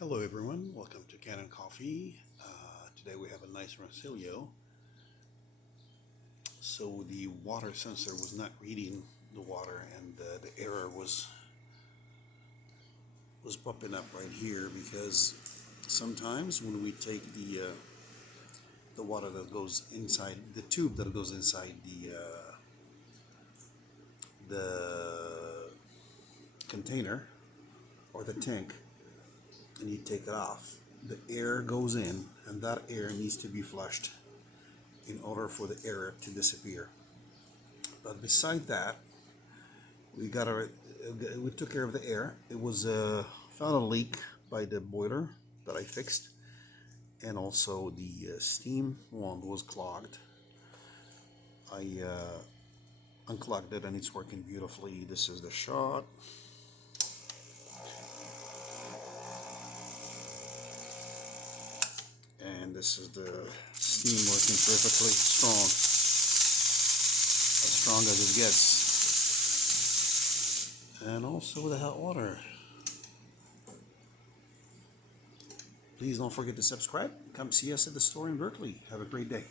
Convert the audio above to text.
Hello everyone, welcome to Kanen Coffee. Today we have a nice Rancilio. So the water sensor was not reading the water, and the error was popping up right here because sometimes when we take the water that goes inside the tube that goes inside the container or the tank, and you take it off, the air goes in, and that air needs to be flushed in order for the error to disappear. But beside that, we took care of the air. It was found a leak by the boiler that I fixed, and also the steam wand was clogged. I unclogged it, and it's working beautifully. This is the shot. And this is the steam working perfectly strong, as strong as it gets. And also the hot water. Please don't forget to subscribe. Come see us at the store in Berkeley. Have a great day.